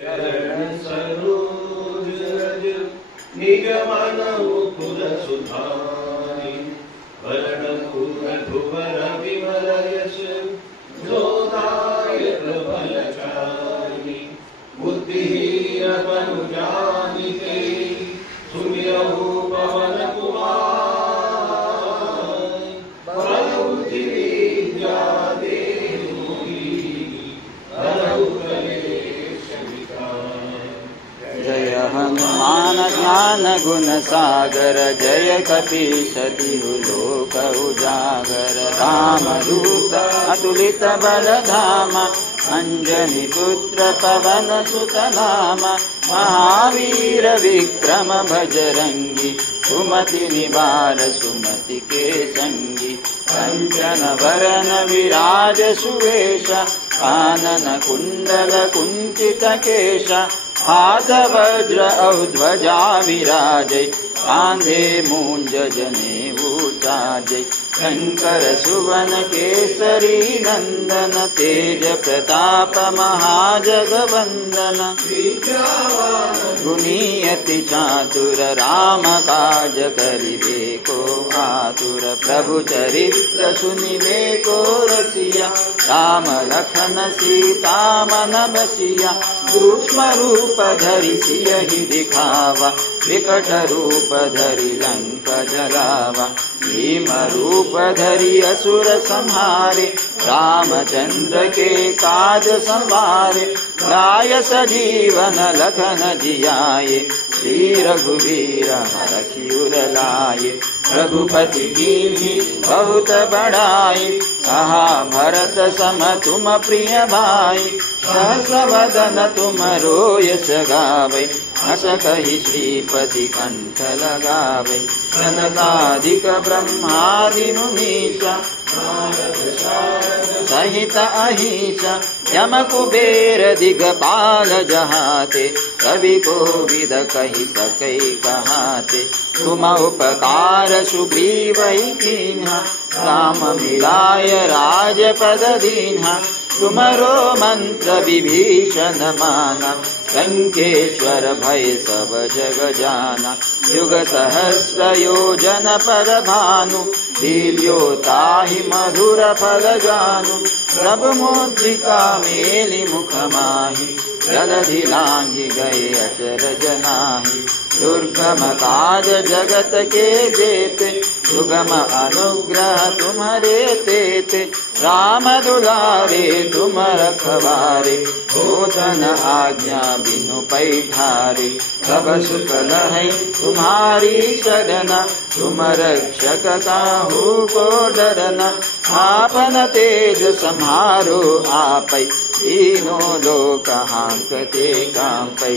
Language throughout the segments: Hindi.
चरण सरोज रज निज मन मुकुर सुधारि वरण भुवर विमल यश जोदायक बलचारि बुद्धिहीन तनु जानिके सुमिरहु पवन कुमार प्रबुद्धि विद्या देहि हरहु कलेश विकार। जय हनुमान ज्ञान गुण सागर जय कपीश तिहु लोक उजागर राम दूत अतुलित बल धामा अंजनी पुत्र पवन सुत नामा महावीर विक्रम भजरंगी सुमति निवार सुमति के संगी कंचन वरन विराज सुवेश कानन कुंडल कुंचित केश हाथ वज्र औध्वजा विराजै कांधे मूंज जनेऊ साजै शंकर सुवन केसरी नंदन तेज प्रताप महाजगवंदन गुणियति चातुर राम काज करिबे को आतुर प्रभु चरित्र सुनिबे को रसिया राम लखन सीता मन बसिया सूक्ष्म रूप धरि सियहि दिखावा विकट रूप धरि लंक जलावा भीम रूप धरि असुर संहारे रामचंद्र के काज संवारे लाय सजीवन लखन जियाए श्री रघुवीर हरखि उर लाए रघुपति कीन्ही बहुत बड़ाई कहा भरत सम तुम प्रिय भाई सहस वदन तुम रोयस गावै हस कहि श्रीपति कंठ लगावै सनकादिक ब्रह्मादि मुनीसा सहित अहिंसा यम कुबेर दिगपाल जहाते कवि कोविद कहि सकै कहाते तुम उपकार सुग्रीवहि कीन्हा राम मिलाय राजपद दीन्हा तुमरो मंत्र विभीषण माना लंकेश्वर भय सब जग जाना युग सहस्र योजन पर भानु दिव्योताहि मधुर फल जानु प्रभु मुद्रिका मेलि मुख माहि जलधि लांघि गए अचरज नाहि दुर्गम काज जगत के जेते सुगम अनुग्रह तुम्हारे तेते राम दुलारे तुम रखवारे भोजन आज्ञा बिनु पैठारे सब सुख लहै तुम्हारी शरण तुम रक्षक काहू को डरना आपन तेज सम्हारो आपै तीनों लोक हांकते कांपै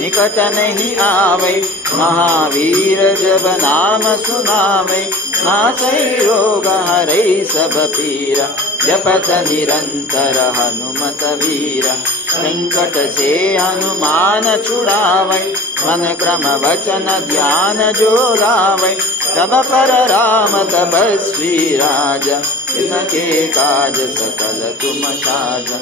निकट नहीं आवै महावीर जब नाम सुनावै नासै रोग हरै सब पीरा जपत निरंतर हनुमत वीरा संकट से हनुमान छुड़ावै मन क्रम वचन ध्यान जो लावै तब पर राम तपस्वी राजा इनके काज सकल तुम साजा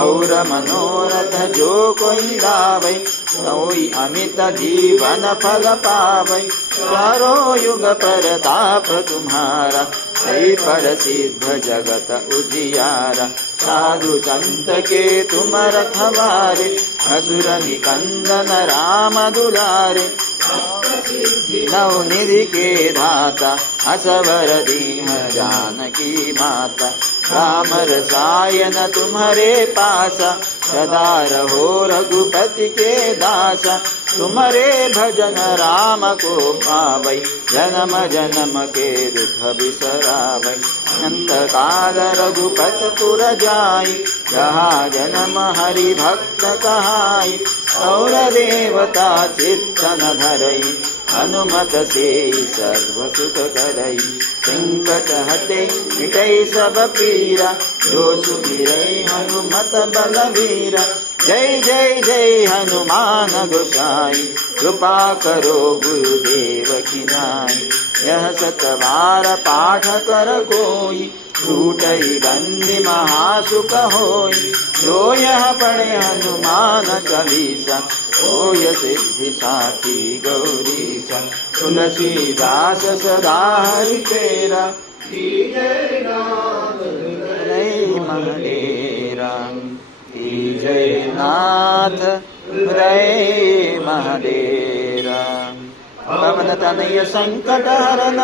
और मनोरथ जो कोई लावै सोई अमित जीवन फल पावै चारों युग परताप तुम्हारा है पर सिद्ध जगत उजियारा साधु संत के तुम रखवारे असुर निकंदन राम दुलारे नवनिधि के दाता असवर दीन जानकी माता राम रसायन तुम्हारे पासा सदा रहो रघुपति के दासा तुम्हारे भजन राम को पावै जन्म जन्म के दुख बिसरावै अंत काल रघुपत पुर जाई जहाँ जन्म हरि भक्त कहाई और देवता चित्तन धरई हनुमत से सर्व सुख करई संकट हटे मिटै सब पीरा जो सुमिरै हनुमत बलवीरा जय जय जय हनुमान गोसाई, कृपा करो गुरुदेव की नाई। यह 7 बार पाठ कर कोई, छूटई बंदी महासुख होई। जो यह पढ़े हनुमान चालीसा, होय सिद्धि साखी गौरीसा। तुलसीदास सदा हरि तेरा, जय नाथ हृदय महडेरा। जय नाथ हृदय महडेरा। पवन तनय संकट हरन,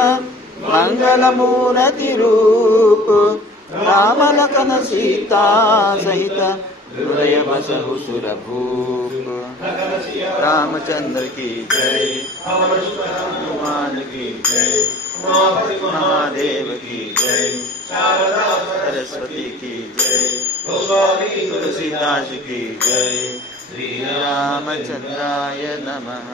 मंगल मूर्ति रूप। राम लखन सीता सहित, हृदय बसहु सुर भूप। रामचंद्र की जय, हनुमान की जय, महादेव की जय, सरस्वती की जय, तुलसीदास की जय। श्री रामचंद्राय नमः।